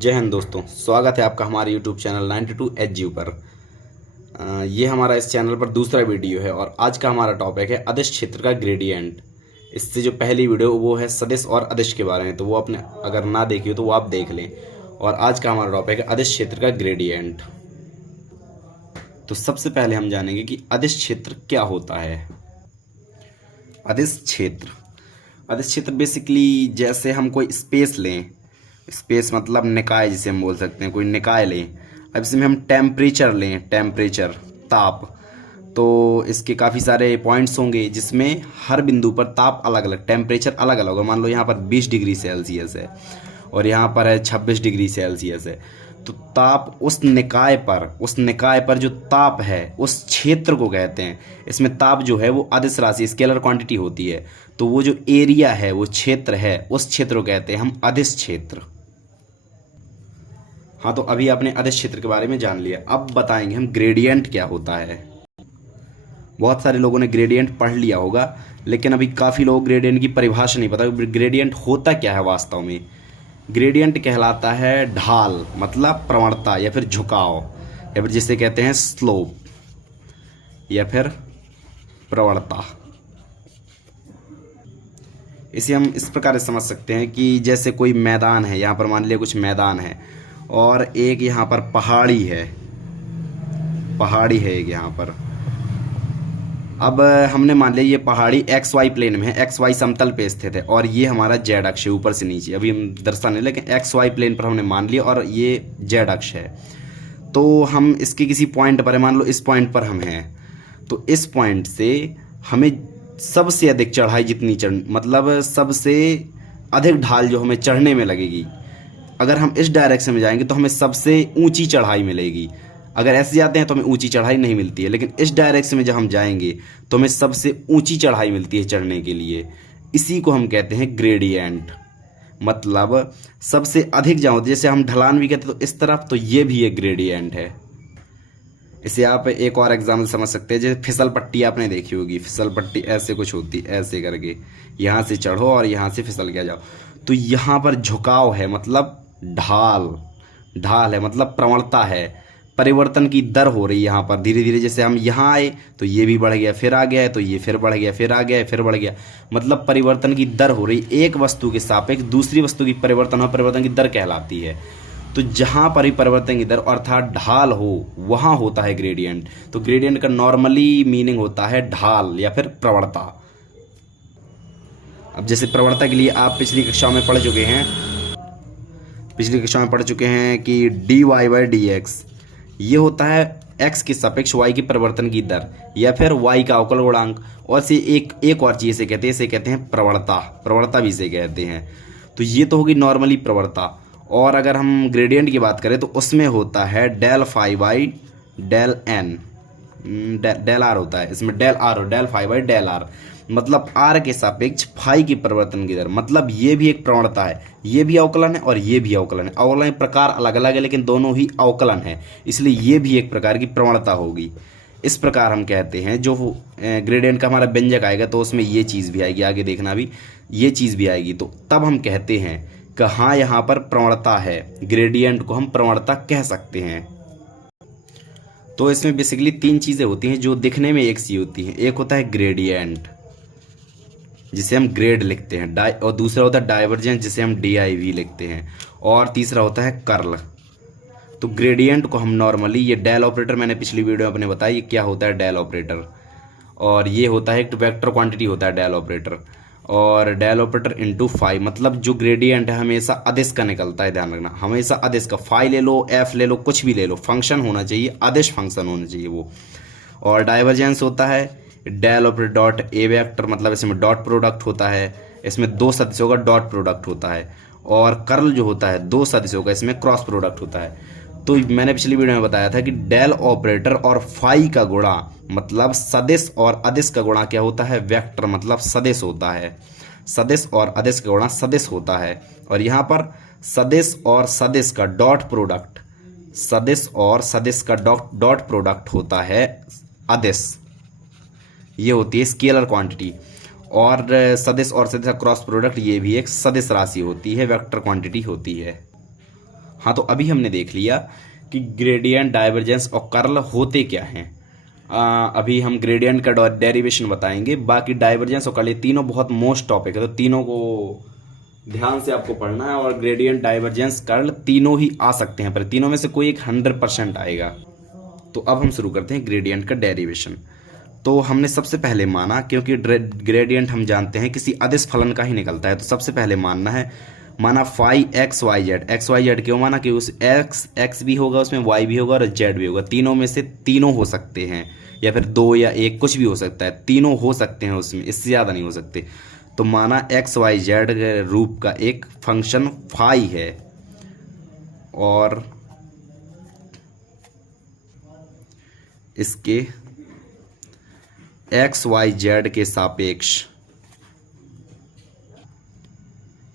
जय हिंद दोस्तों, स्वागत है आपका हमारे YouTube चैनल 92 पर। ये हमारा इस चैनल पर दूसरा वीडियो है और आज का हमारा टॉपिक है अदिश क्षेत्र का ग्रेडियंट। इससे जो पहली वीडियो वो है सदिश और अदिश के बारे में, तो वो आपने अगर ना देखी हो तो वो आप देख लें। और आज का हमारा टॉपिक है अदिश क्षेत्र का ग्रेडियंट। तो सबसे पहले हम जानेंगे कि अदिश क्षेत्र क्या होता है। अदिश क्षेत्र बेसिकली जैसे हम कोई स्पेस लें, स्पेस मतलब निकाय जिसे हम बोल सकते हैं, कोई निकाय लें। अब इसमें हम टेम्परेचर लें, टेम्परेचर ताप, तो इसके काफ़ी सारे पॉइंट्स होंगे जिसमें हर बिंदु पर ताप अलग अलग, टेम्परेचर अलग अलग होगा। मान लो यहाँ पर 20 डिग्री सेल्सियस है और यहाँ पर है 26 डिग्री सेल्सियस है, तो ताप उस निकाय पर जो ताप है उस क्षेत्र को कहते हैं। इसमें ताप जो है वो अदिश राशि, स्केलर क्वांटिटी होती है, तो वो जो एरिया है, वो क्षेत्र है, उस क्षेत्र को कहते हैं हम अदिश क्षेत्र। हाँ, तो अभी आपने अदिश क्षेत्र के बारे में जान लिया। अब बताएंगे हम ग्रेडियंट क्या होता है। बहुत सारे लोगों ने ग्रेडियंट पढ़ लिया होगा, लेकिन अभी काफ़ी लोग ग्रेडियंट की परिभाषा नहीं पता। ग्रेडियंट होता क्या है वास्तव में। ग्रेडियंट कहलाता है ढाल, मतलब प्रवणता या फिर झुकाव, या फिर जिसे कहते हैं स्लोप या फिर प्रवणता। इसे हम इस प्रकार से समझ सकते हैं कि जैसे कोई मैदान है, यहाँ पर मान लिया कुछ मैदान है और एक यहाँ पर पहाड़ी है एक यहाँ पर। अब हमने मान लिया ये पहाड़ी एक्स वाई प्लेन में है, एक्स वाई समतल पे स्थित है और ये हमारा जेड अक्ष है, ऊपर से नीचे। अभी हम दर्शाने, लेकिन एक्स वाई प्लेन पर हमने मान लिया और ये जेड अक्ष है। तो हम इसके किसी पॉइंट पर है, मान लो इस पॉइंट पर हम हैं, तो इस पॉइंट से हमें सबसे अधिक चढ़ाई जितनी मतलब सबसे अधिक ढाल जो हमें चढ़ने में लगेगी, अगर हम इस डायरेक्शन में जाएंगे तो हमें सबसे ऊंची चढ़ाई मिलेगी। अगर ऐसे जाते हैं तो हमें ऊंची चढ़ाई नहीं मिलती है, लेकिन इस डायरेक्शन में जब हम जाएंगे तो हमें सबसे ऊंची चढ़ाई मिलती है चढ़ने के लिए। इसी को हम कहते हैं ग्रेडियंट, मतलब सबसे अधिक जाओ। जैसे हम ढलान भी कहते हैं तो इस तरफ, तो ये भी एक ग्रेडियंट है। इसे आप एक और एग्जाम्पल समझ सकते हैं, जैसे फिसल पट्टी आपने देखी होगी। फिसल पट्टी ऐसे कुछ होती, ऐसे करके यहाँ से चढ़ो और यहाँ से फिसल के जाओ, तो यहाँ पर झुकाव है, मतलब ढाल है, मतलब प्रवणता है, परिवर्तन की दर हो रही है यहाँ पर धीरे धीरे। जैसे हम यहाँ आए तो ये भी बढ़ गया, फिर आ गया है तो ये फिर बढ़ गया, फिर आ गया है फिर बढ़ गया, मतलब परिवर्तन की दर हो रही। एक वस्तु के सापेक्ष दूसरी वस्तु की परिवर्तन की दर कहलाती है। तो जहाँ पर ही परिवर्तन की दर अर्थात ढाल हो, वहाँ होता है ग्रेडियंट। तो ग्रेडियंट का नॉर्मली मीनिंग होता है ढाल या फिर प्रवणता। अब जैसे प्रवणता के लिए आप पिछली कक्षाओं में पढ़ चुके हैं कि dy बाई डी एक्स, ये होता है x के सापेक्ष y की परिवर्तन की दर या फिर y का अवकल गुणांक। और से एक और चीज़ इसे कहते हैं प्रवणता भी इसे कहते हैं। तो ये तो होगी नॉर्मली प्रवणता। और अगर हम ग्रेडियंट की बात करें तो उसमें होता है del phi by del n, del r होता है इसमें, डेल आर और del phi by del r, मतलब आर के सापेक्ष फाई की परिवर्तन की दर। मतलब ये भी एक प्रवणता है, ये भी अवकलन है और ये भी अवकलन है। अवकलन प्रकार अलग अलग है लेकिन दोनों ही अवकलन है, इसलिए ये भी एक प्रकार की प्रवणता होगी। इस प्रकार हम कहते हैं जो ग्रेडियंट का हमारा व्यंजक आएगा तो उसमें ये चीज़ भी आएगी, आगे देखना भी ये चीज़ भी आएगी, तो तब हम कहते हैं कि हाँ यहाँ पर प्रवणता है, ग्रेडियंट को हम प्रवणता कह सकते हैं। तो इसमें बेसिकली तीन चीज़ें होती हैं जो दिखने में एक सी होती हैं। एक होता है ग्रेडियंट जिसे हम ग्रेड लिखते हैं, और दूसरा होता है डाइवर्जेंस जिसे हम DIV लिखते हैं, और तीसरा होता है कर्ल। तो ग्रेडियंट को हम नॉर्मली, ये डेल ऑपरेटर मैंने पिछली वीडियो में अपने बताया ये क्या होता है डेल ऑपरेटर, और ये होता है एक वेक्टर क्वांटिटी होता है डेल ऑपरेटर, और डेल ऑपरेटर इंटू फाई, मतलब जो ग्रेडियंट है हमेशा अदिश का निकलता है, ध्यान रखना हमेशा अदिश का। फाई ले लो, एफ ले लो, कुछ भी ले लो, फंक्शन होना चाहिए, अदिश फंक्शन होना चाहिए वो। और डाइवर्जेंस होता है del operator dot A vector, मतलब इसमें डॉट प्रोडक्ट होता है, इसमें दो सदिशों का डॉट प्रोडक्ट होता है। और कर्ल जो होता है दो सदिशों का, इसमें क्रॉस प्रोडक्ट होता है। तो मैंने पिछली वीडियो में बताया था कि डेल ऑपरेटर और फाई का गुणा मतलब सदिश और अदिश का गुणा क्या होता है, वेक्टर, मतलब सदिश होता है। सदिश और अदिश का गुणा सदिश होता है। और यहाँ पर सदिश और सदिश का डॉट प्रोडक्ट, सदिश और सदिश का डॉट प्रोडक्ट होता है अदिश, ये होती है स्केलर क्वांटिटी। और सदिश और सदिश का क्रॉस प्रोडक्ट ये भी एक सदिश राशि होती है, वेक्टर क्वांटिटी होती है। हाँ, तो अभी हमने देख लिया कि ग्रेडियंट, डाइवर्जेंस और कर्ल होते क्या हैं। अभी हम ग्रेडियंट का डेरिवेशन बताएंगे, बाकी डाइवर्जेंस और कर्ल ये तीनों बहुत मोस्ट टॉपिक है, तो तीनों को ध्यान से आपको पढ़ना है। और ग्रेडियंट, डाइवर्जेंस, कर्ल तीनों ही आ सकते हैं, पर तीनों में से कोई एक 100% आएगा। तो अब हम शुरू करते हैं ग्रेडियंट का डेरिवेशन। तो हमने सबसे पहले माना, क्योंकि ग्रेडियंट हम जानते हैं किसी अदिश फलन का ही निकलता है, तो सबसे पहले माना phi x y z. X y z क्यों माना? कि उस एक्स भी होगा उसमें, वाई भी होगा और जेड भी होगा, तीनों में से तीनों हो सकते हैं, या फिर दो या एक, कुछ भी हो सकता है, तीनों हो सकते हैं उसमें, इससे ज़्यादा नहीं हो सकते। तो माना एक्स वाई जेड रूप का एक फंक्शन फाई है, और इसके एक्स वाई जेड के सापेक्ष,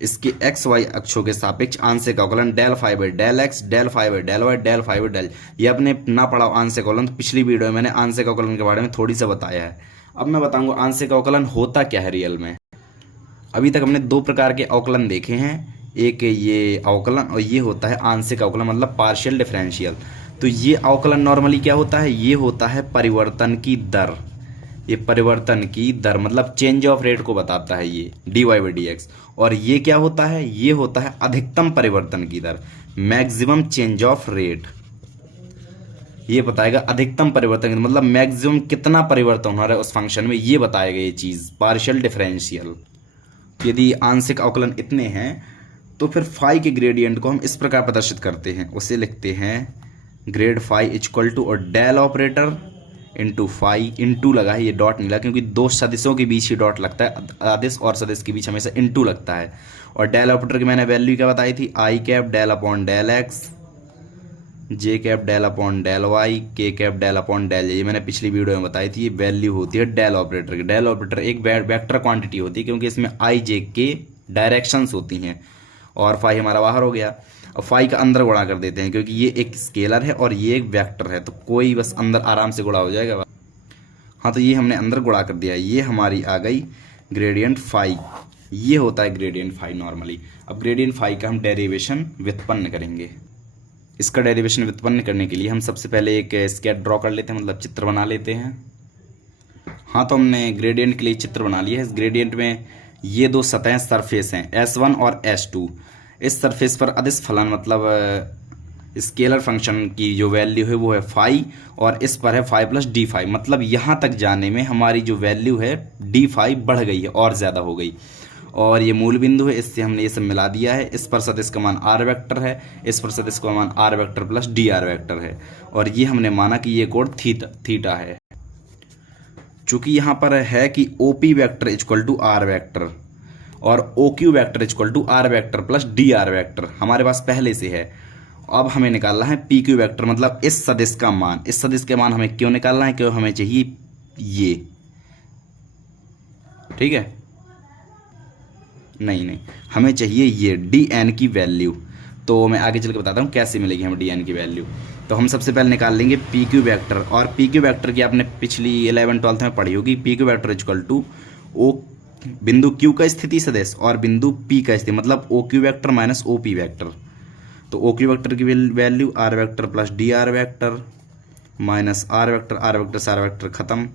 इसके एक्स वाई अक्षों के सापेक्ष आंशिक अवकलन del phi by del x, del phi by del y, del phi by del, ये आपने ना पढ़ा आंशिक अवकलन, तो पिछली वीडियो में मैंने आंशिक अवकलन के बारे में थोड़ी सा बताया है। अब मैं बताऊंगा आंशिक अवकलन होता क्या है रियल में। अभी तक हमने दो प्रकार के अवकलन देखे हैं, एक ये अवकलन और ये होता है आंशिक अवकलन, मतलब पार्शियल डिफरेंशियल। तो ये अवकलन नॉर्मली क्या होता है? ये होता है परिवर्तन की दर, ये परिवर्तन की दर मतलब चेंज ऑफ रेट को बताता है ये d y by d x. और ये क्या होता है? ये होता है अधिकतम परिवर्तन की दर, मैक्सिमम चेंज ऑफ रेट। ये बताएगा अधिकतम परिवर्तन मतलब मैक्सिमम कितना परिवर्तन हो रहा है उस फंक्शन में, ये बताएगा ये चीज पार्शियल डिफरेंशियल। यदि आंशिक अवकलन इतने हैं तो फिर फाई के ग्रेडियंट को हम इस प्रकार प्रदर्शित करते हैं, उसे लिखते हैं ग्रेड फाई इक्वल टू और del operator into phi, into लगा है, ये डॉट नहीं लगा क्योंकि दो सदिशों के बीच ही डॉट लगता है, आदिश और सदिश के बीच हमेशा इंटू लगता है। और डेल ऑपरेटर की मैंने वैल्यू क्या बताई थी? I cap del upon del X, J cap del upon del Y, के कैप डेल अपॉन डेल, ये मैंने पिछली वीडियो में बताई थी। ये वैल्यू होती है डेल ऑपरेटर की। डेल ऑपरेटर एक वेक्टर क्वांटिटी होती है क्योंकि इसमें आई जे के डायरेक्शंस होती हैं, और फाई हमारा बाहर हो गया। और फाई का अंदर गुणा कर देते हैं क्योंकि ये एक स्केलर है और ये एक वेक्टर है, तो कोई बस अंदर आराम से गुणा हो जाएगा। हाँ, तो ये हमने अंदर गुणा कर दिया, ये हमारी आ गई ग्रेडियंट फाई। ये होता है ग्रेडियंट फाई नॉर्मली। अब ग्रेडियंट फाई का हम डेरिवेशन व्युत्पन्न करेंगे। इसका डेरिवेशन व्युत्पन्न करने के लिए हम सबसे पहले एक स्केच ड्रॉ कर लेते हैं, मतलब चित्र बना लेते हैं। हाँ, तो हमने ग्रेडियंट के लिए चित्र बना लिया है। इस ग्रेडियंट में ये दो सतहें सरफेस हैं S1 और S2। इस सरफेस पर अदिश फलन मतलब स्केलर फंक्शन की जो वैल्यू है वो है फाई, और इस पर है फाई प्लस डी फाई। मतलब यहाँ तक जाने में हमारी जो वैल्यू है डी फाई बढ़ गई है और ज़्यादा हो गई, और ये मूल बिंदु है, इससे हमने ये सब मिला दिया है। इस पर सदिश का मान आर वेक्टर है, इस पर सदिश का मान r vector plus D r vector है, और ये हमने माना कि ये कोण थीटा है। चूंकि यहाँ पर है कि O P vector equal to R vector और O Q vector equal to R vector plus D R vector हमारे पास पहले से है। अब हमें निकालना है पी क्यू वैक्टर, मतलब इस सदिश का मान। इस सदिश के मान हमें क्यों निकालना है? क्यों हमें चाहिए ये, ठीक है? नहीं, हमें चाहिए ये डी एन की वैल्यू। तो मैं आगे चल के बताता हूँ कैसे मिलेगी हमें डी एन की वैल्यू। तो हम सबसे पहले निकाल लेंगे पी क्यू वैक्टर, और पी क्यू वैक्टर की आपने पिछली 11th-12th में पढ़ी होगी। P q vector equal to O बिंदु क्यू का स्थिति सदिश और बिंदु पी का स्थिति, मतलब O Q vector minus O P vector. तो ओ क्यू वैक्टर की value r vector plus D R vector minus r vector से आर वैक्टर खत्म,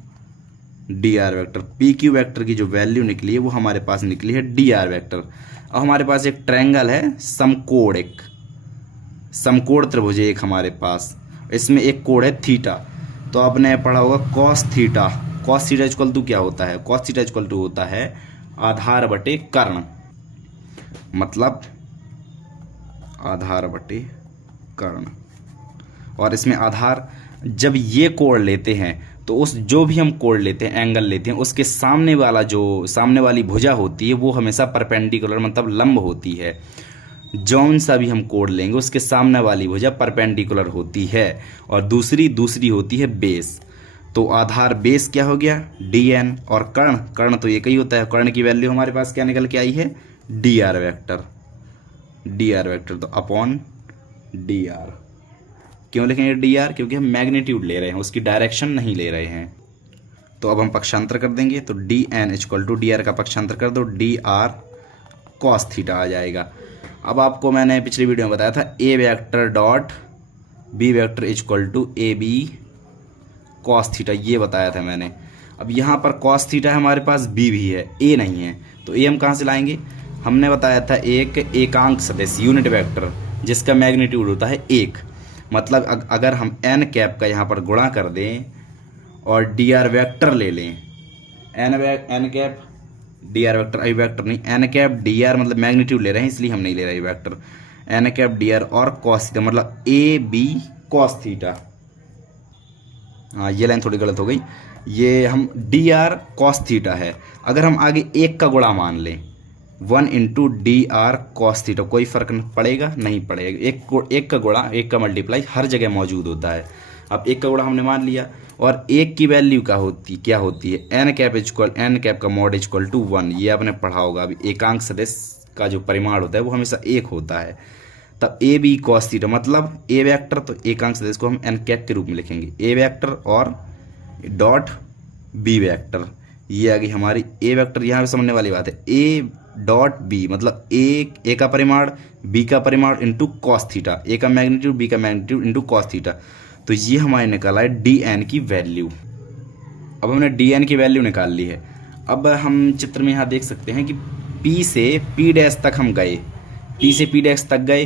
d are vector. P q vector की जो वैल्यू निकली है वो हमारे पास निकली है डी आर वैक्टर। अब हमारे पास एक ट्रायंगल है समकोण, एक समकोण त्रिभुज एक हमारे पास, इसमें एक कोण है थीटा। तो आपने पढ़ा होगा cos theta. Cos theta equal to क्या होता है? कॉस थीटा इक्वल टू होता है आधार बटे कर्ण, मतलब आधार बटे कर्ण। और इसमें आधार जब ये कोण लेते हैं तो उस जो भी हम कोण लेते हैं, एंगल लेते हैं, उसके सामने वाली भुजा होती है वो हमेशा परपेंडिकुलर मतलब लंब होती है। जौन सा भी हम कोण लेंगे उसके सामने वाली भुजा परपेंडिकुलर होती है, और दूसरी होती है बेस। तो आधार बेस क्या हो गया? डी एन, और कर्ण तो एक ही होता है। कर्ण की वैल्यू हमारे पास क्या निकल के आई है? D R vector. तो अपॉन डी आर। क्यों लिखेंगे डी आर? क्योंकि हम मैग्नीट्यूड ले रहे हैं, उसकी डायरेक्शन नहीं ले रहे हैं। तो अब हम पक्षांतर कर देंगे, तो D N equal to D R का पक्षांतर कर दो, डी आर कॉस थीटा आ जाएगा। अब आपको मैंने पिछली वीडियो में बताया था A vector dot B vector equal to A B cos theta, ये बताया था मैंने। अब यहाँ पर कॉस थीटा है हमारे पास, बी भी है, ए नहीं है, तो ए हम कहाँ से लाएंगे? हमने बताया था एक एकांक सदिश यूनिट वेक्टर जिसका मैग्नीट्यूड होता है 1। मतलब अगर हम एन कैप का यहाँ पर गुणा कर दें और डी आर वैक्टर ले लें, n cap d are vector, i vector नहीं, एन कैप डी आर मतलब मैग्नीट्यूड ले रहे हैं इसलिए हम नहीं ले रहे vector, n cap d r और कॉस थीटा मतलब ए बी कॉस थीटा। हाँ ये लाइन थोड़ी गलत हो गई, ये हम डी आर कॉस थीटा है। अगर हम आगे एक का गुणा मान लें 1 into D R cos theta, कोई फर्क पड़ेगा? नहीं पड़ेगा। एक का गुणा, एक का मल्टीप्लाई हर जगह मौजूद होता है। अब एक का गुणा हमने मान लिया और एक की वैल्यू क्या होती है? एन कैप का मॉड इक्वल टू 1, ये आपने पढ़ा होगा। अभी एकांक सदिश का जो परिमाण होता है वो हमेशा 1 होता है। तब ए बी कॉस थीटा मतलब ए वेक्टर, तो एकांक सदिश को हम एन कैप के रूप में लिखेंगे, ए वेक्टर और डॉट बी वेक्टर, ये आ गई हमारी ए वेक्टर। यहाँ पे समझने वाली बात है, ए डॉट बी मतलब ए का परिमाण बी का परिमाण इंटू कॉस थीटा, ए का मैग्नीट्यूड बी का मैग्नीट्यूड इंटू कॉस थीटा। तो ये हमारे निकाला है डी एन की वैल्यू। अब हमने डी एन की वैल्यू निकाल ली है। अब हम चित्र में यहाँ देख सकते हैं कि पी से पी डैश तक हम गए, पी से पी डैश तक गए,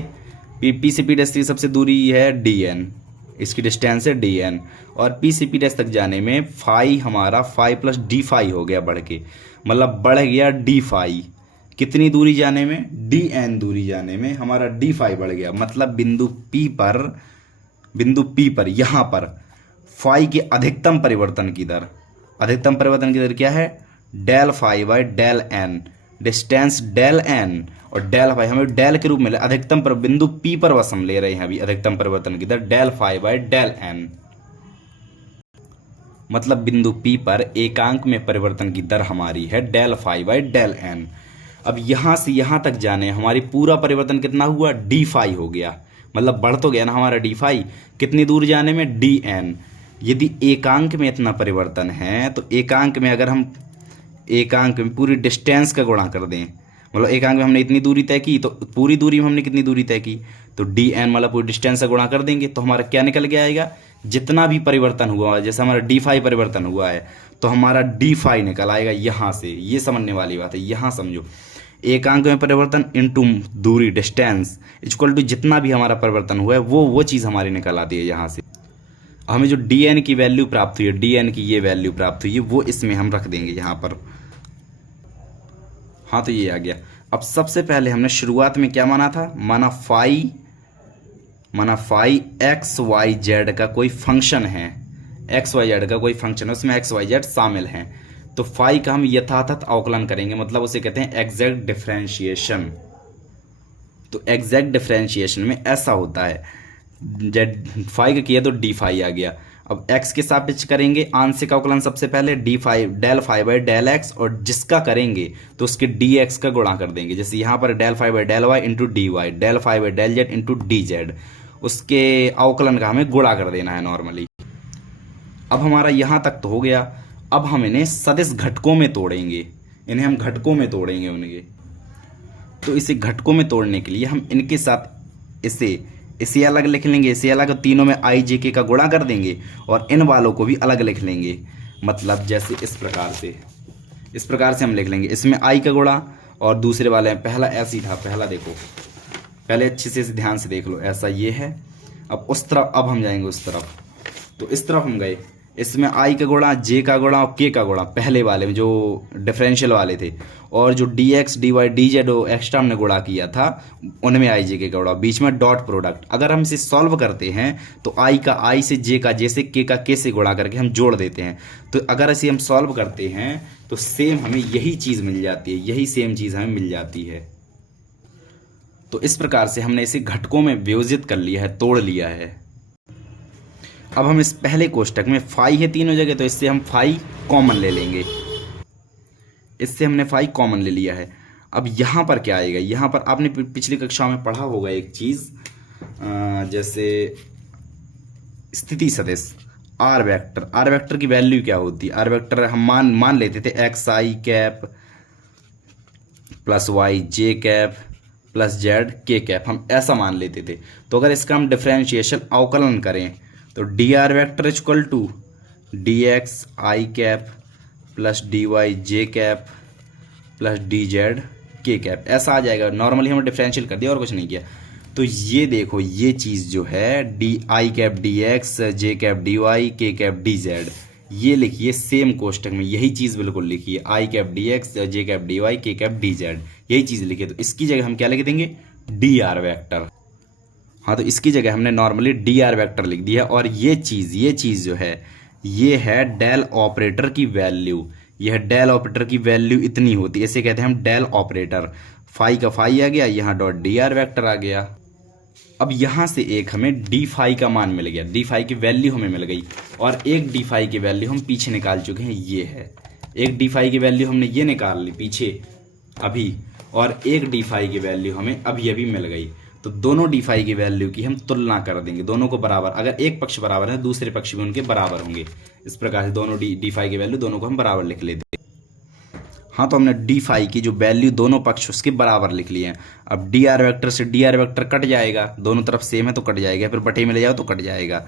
पी से पी डैश की सबसे दूरी है डी एन, इसकी डिस्टेंस है डी एन, और पी से पी डैश तक जाने में फाई हमारा फाई प्लस डी फाई हो गया बढ़ के, मतलब बढ़ गया डी फाई। कितनी दूरी जाने में? डी एन दूरी जाने में हमारा डी फाई बढ़ गया। मतलब बिंदु पी पर यहाँ पर फाई के अधिकतम परिवर्तन की दर, अधिकतम परिवर्तन की दर क्या है? Del phi by del n, distance del n और डेल फाई हमें डेल के रूप में अधिकतम पर बिंदु पी पर बस हम ले रहे हैं अभी अधिकतम परिवर्तन की दर del phi by del N. मतलब बिंदु पी पर एकांक में परिवर्तन की दर हमारी है del phi by del n. अब यहां से यहां तक जाने हमारी पूरा परिवर्तन कितना हुआ? डी फाई हो गया, मतलब बढ़ तो गया ना हमारा डी फाई। कितनी दूर जाने में? D n. यदि एकांक में इतना परिवर्तन है तो एकांक में अगर हम एकांक में पूरी डिस्टेंस का गुणा कर दें, मतलब एकांक में हमने इतनी दूरी तय की तो पूरी दूरी में हमने कितनी दूरी तय की, तो डी एन मतलब पूरी डिस्टेंस का गुणा कर देंगे तो हमारा क्या निकल के आएगा? जितना भी परिवर्तन हुआ, जैसे हमारा डी फाई परिवर्तन हुआ है तो हमारा डी फाई निकल आएगा यहाँ से। ये समझने वाली बात है, यहाँ समझो, एकांक में परिवर्तन इनटू दूरी डिस्टेंस इक्वल टू जितना भी हमारा परिवर्तन हुआ है वो चीज़ हमारी निकल आती है यहाँ से। हमें जो डी एन की वैल्यू प्राप्त हुई है, डी एन की ये वैल्यू प्राप्त हुई है, वो इसमें हम रख देंगे यहाँ पर। हाँ तो ये आ गया। अब सबसे पहले हमने शुरुआत में क्या माना था? माना फाई एक्स वाई जेड का कोई फंक्शन है, एक्स वाई जेड का कोई फंक्शन है, उसमें एक्स वाई जेड शामिल हैं, तो फाई का हम यथातथ अवकलन करेंगे, मतलब उसे कहते हैं एग्जैक्ट डिफरेंशिएशन। तो एग्जैक्ट डिफरेंशिएशन में ऐसा होता है, जेड फाई का किया तो डी फाई आ गया। अब एक्स के सापेक्ष करेंगे आंशिक अवकलन सबसे पहले d phi del phi by del x, और जिसका करेंगे तो उसके डी एक्स का गुणा कर देंगे। जैसे यहाँ पर del phi by del y into d y, del phi by del z into d z, उसके अवकलन का हमें गुणा कर देना है नॉर्मली। अब हमारा यहाँ तक तो हो गया। अब हम इन्हें सदिश घटकों में तोड़ेंगे, इन्हें हम घटकों में तोड़ेंगे उनके। तो इसे घटकों में तोड़ने के लिए हम इनके साथ इसे अलग लिख लेंगे, इसे अलग, तीनों में आई जे के का गुणा कर देंगे और इन वालों को भी अलग लिख लेंगे। मतलब जैसे इस प्रकार से हम लिख लेंगे, इसमें आई का गुणा और दूसरे वाले में पहला ऐसे ही था, पहला देखो, पहले अच्छे से ध्यान से देख लो, ऐसा ये है। अब उस तरफ, अब हम जाएंगे उस तरफ, तो इस तरफ हम गए, इसमें आई का गुणा, जे का गुणा और के का गुणा पहले वाले में जो डिफरेंशियल वाले थे, और जो d x d y d z extra हमने गुणा किया था उनमें आई जे के का गुणा, बीच में डॉट प्रोडक्ट। अगर हम इसे सॉल्व करते हैं तो आई का आई से, जे का जे से, के का के से गुणा करके हम जोड़ देते हैं। तो अगर इसे हम सॉल्व करते हैं तो सेम हमें यही चीज़ मिल जाती है, यही सेम चीज़ हमें मिल जाती है। तो इस प्रकार से हमने इसे घटकों में विभाजित कर लिया है, तोड़ लिया है। अब हम इस पहले कोष्टक में फाई है तीनों जगह, तो इससे हम फाई कॉमन ले लेंगे, इससे हमने फाई कॉमन ले लिया है। अब यहाँ पर क्या आएगा? यहाँ पर आपने पिछली कक्षा में पढ़ा होगा एक चीज़, जैसे स्थिति सदिश आर वेक्टर, आर वेक्टर की वैल्यू क्या होती है? आर वेक्टर हम मान लेते थे x i cap plus Y j cap plus Z k cap, हम ऐसा मान लेते थे। तो अगर इसका हम डिफरेंशिएशन अवकलन करें तो d are vector equal to d x i cap plus d y j cap plus d z k cap, ऐसा आ जाएगा। नॉर्मली हमने डिफरेंशियल कर दिया और कुछ नहीं किया। तो ये देखो, ये चीज़ जो है d i cap d x, J cap d y, के कैप डी जेड, ये लिखिए सेम कोष्टक में, यही चीज़ बिल्कुल लिखिए, i cap d x, J cap d y, के कैप डी जेड, यही चीज़ लिखिए। तो इसकी जगह हम क्या लिख देंगे, डी आर वैक्टर। हाँ, तो इसकी जगह हमने नॉर्मली डी आर वैक्टर लिख दिया। और ये चीज़ जो है, ये है डेल ऑपरेटर की वैल्यू। यह डेल ऑपरेटर की वैल्यू इतनी होती है, इसे कहते हैं हम डेल ऑपरेटर। फाई का फाई आ गया, यहाँ डॉट डी आर वैक्टर आ गया। अब यहाँ से एक हमें डी फाई का मान मिल गया, डी फाई की वैल्यू हमें मिल गई। और एक डी फाई की वैल्यू हम पीछे निकाल चुके हैं, ये है एक डी फाई की वैल्यू हमने ये निकाल ली पीछे अभी, और एक डी फाई की वैल्यू हमें अभी अभी मिल गई। तो दोनों डी फाई की वैल्यू की हम तुलना कर देंगे, दोनों को बराबर, अगर एक पक्ष बराबर है दूसरे पक्ष भी उनके बराबर होंगे। इस प्रकार से दोनों डी फाई की वैल्यू दोनों को हम बराबर लिख लेते हैं। हाँ, तो हमने डी फाई की जो वैल्यू दोनों पक्ष उसके बराबर लिख लिए हैं। अब डी आर वैक्टर से डी आर वैक्टर कट जाएगा, दोनों तरफ सेम है तो कट जाएगा, फिर बटे में ले जाओ तो कट जाएगा।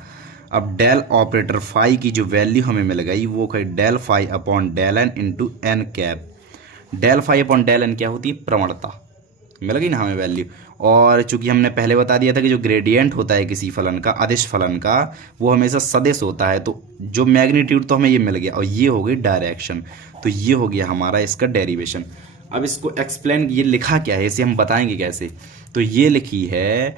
अब डेल ऑपरेटर फाई की जो वैल्यू हमें मिल गई वो है del phi upon del n into n cap. Del phi upon del n क्या होती है, प्रवणता, मिल गई ना हमें वैल्यू। और चूंकि हमने पहले बता दिया था कि जो ग्रेडियंट होता है किसी फलन का, अदिश फलन का, वो हमेशा सदिश होता है। तो जो मैग्नीट्यूड तो हमें ये मिल गया, और ये हो गई डायरेक्शन। तो ये हो गया हमारा इसका डेरिवेशन। अब इसको एक्सप्लेन, ये लिखा क्या है इसे हम बताएंगे कैसे। तो ये लिखी है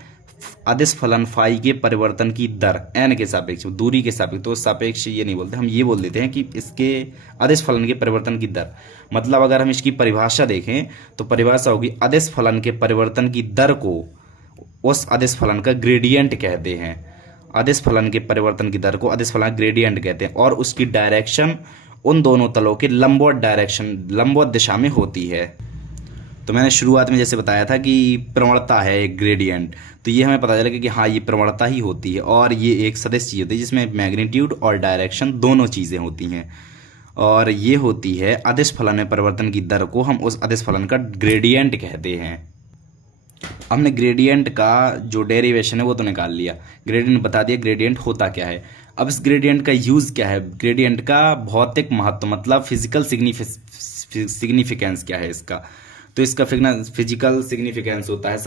अदिश फलन फाई के परिवर्तन की दर एन के सापेक्ष, दूरी के सापेक्ष। तो सापेक्ष ये नहीं बोलते, हम ये बोल देते हैं कि इसके अदिश फलन के परिवर्तन की दर। मतलब अगर हम इसकी परिभाषा देखें तो परिभाषा होगी अदिश फलन के परिवर्तन की दर को उस अदिश फलन का ग्रेडियंट कहते हैं। अदिश फलन के परिवर्तन की दर को अदिश फलन ग्रेडियंट कहते हैं। और उसकी डायरेक्शन उन दोनों तलों के लंबवत डायरेक्शन, लंबवत दिशा में होती है। तो मैंने शुरुआत में जैसे बताया था कि प्रवणता है एक ग्रेडियंट, तो ये हमें पता चला कि हाँ ये प्रवणता ही होती है। और ये एक सदिश चीज़ होती है जिसमें मैग्नीट्यूड और डायरेक्शन दोनों चीज़ें होती हैं। और ये होती है अदिश फलन में परिवर्तन की दर को हम उस अदिश फलन का ग्रेडियंट कहते हैं। हमने ग्रेडियंट का जो डेरिवेशन है वो तो निकाल लिया, ग्रेडियंट बता दिया ग्रेडियंट होता क्या है। अब इस ग्रेडियंट का यूज़ क्या है, ग्रेडियंट का भौतिक महत्व मतलब फिजिकल सिग्निफिकेंस क्या है इसका। तो इसका फिजिकल सिग्निफिकेंस होता है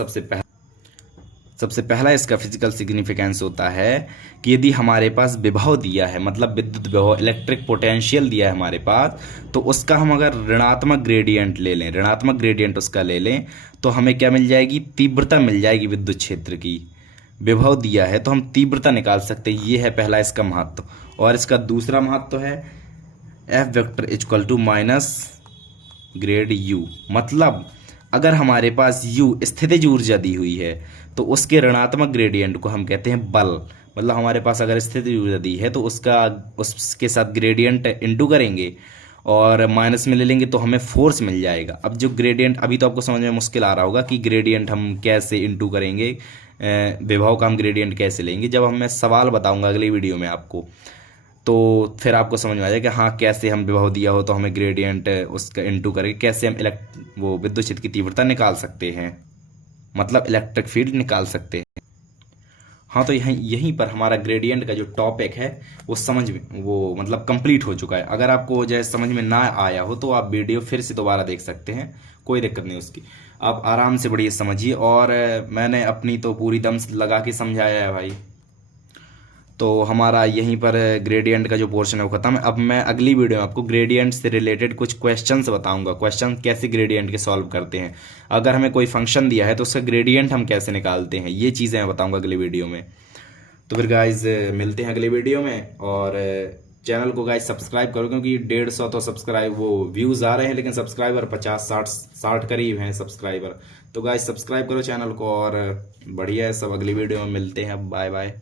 सबसे पहला इसका फिजिकल सिग्निफिकेंस होता है कि यदि हमारे पास विभव दिया है, मतलब विद्युत विभव, इलेक्ट्रिक पोटेंशियल दिया है हमारे पास, तो उसका हम अगर ऋणात्मक ग्रेडियंट ले लें, ऋणात्मक ग्रेडियंट उसका ले लें, तो हमें क्या मिल जाएगी, तीव्रता मिल जाएगी विद्युत क्षेत्र की। विभव दिया है तो हम तीव्रता निकाल सकते हैं, ये है पहला इसका महत्व। और इसका दूसरा महत्व है F vector equal to minus grad U. मतलब अगर हमारे पास यू स्थितिज ऊर्जा दी हुई है तो उसके ऋणात्मक ग्रेडियंट को हम कहते हैं बल। मतलब हमारे पास अगर स्थितिज ऊर्जा दी है तो उसके साथ ग्रेडियंट इंटू करेंगे और माइनस में ले लेंगे तो हमें फोर्स मिल जाएगा। अब जो ग्रेडियंट, अभी तो आपको समझ में मुश्किल आ रहा होगा कि ग्रेडियंट हम कैसे इंटू करेंगे, विभव का हम ग्रेडियंट कैसे लेंगे। जब मैं सवाल बताऊंगा अगली वीडियो में आपको, तो फिर आपको समझ में आ जाएगा कि हाँ कैसे हम विभव दिया हो तो हमें ग्रेडियंट उसका इंटू करके कैसे हम वो विद्युत क्षेत्र की तीव्रता निकाल सकते हैं, मतलब इलेक्ट्रिक फील्ड निकाल सकते हैं। हाँ, तो यहीं पर हमारा ग्रेडियंट का जो टॉपिक है वो मतलब कंप्लीट हो चुका है। अगर आपको जैसे समझ में ना आया हो तो आप वीडियो फिर से दोबारा देख सकते हैं, कोई दिक्कत नहीं उसकी। आप आराम से बढ़िया समझिए। और मैंने अपनी तो पूरी दम लगा के समझाया है भाई। तो हमारा यहीं पर ग्रेडियंट का जो पोर्शन है वो खत्म है। अब मैं अगली वीडियो में आपको ग्रेडियंट से रिलेटेड कुछ क्वेश्चंस बताऊंगा, क्वेश्चन कैसे ग्रेडियंट के सॉल्व करते हैं। अगर हमें कोई फंक्शन दिया है तो उसका ग्रेडियंट हम कैसे निकालते हैं, ये चीज़ें मैं बताऊंगा अगली वीडियो में। तो फिर गाइज मिलते हैं अगली वीडियो में। और चैनल को गाइज सब्सक्राइब करो, क्योंकि 150 तो सब्सक्राइब वो व्यूज़ आ रहे हैं, लेकिन सब्सक्राइबर 50-60 करीब हैं सब्सक्राइबर। तो गाइज सब्सक्राइब करो चैनल को, और बढ़िया है सब। अगली वीडियो में मिलते हैं, बाय बाय।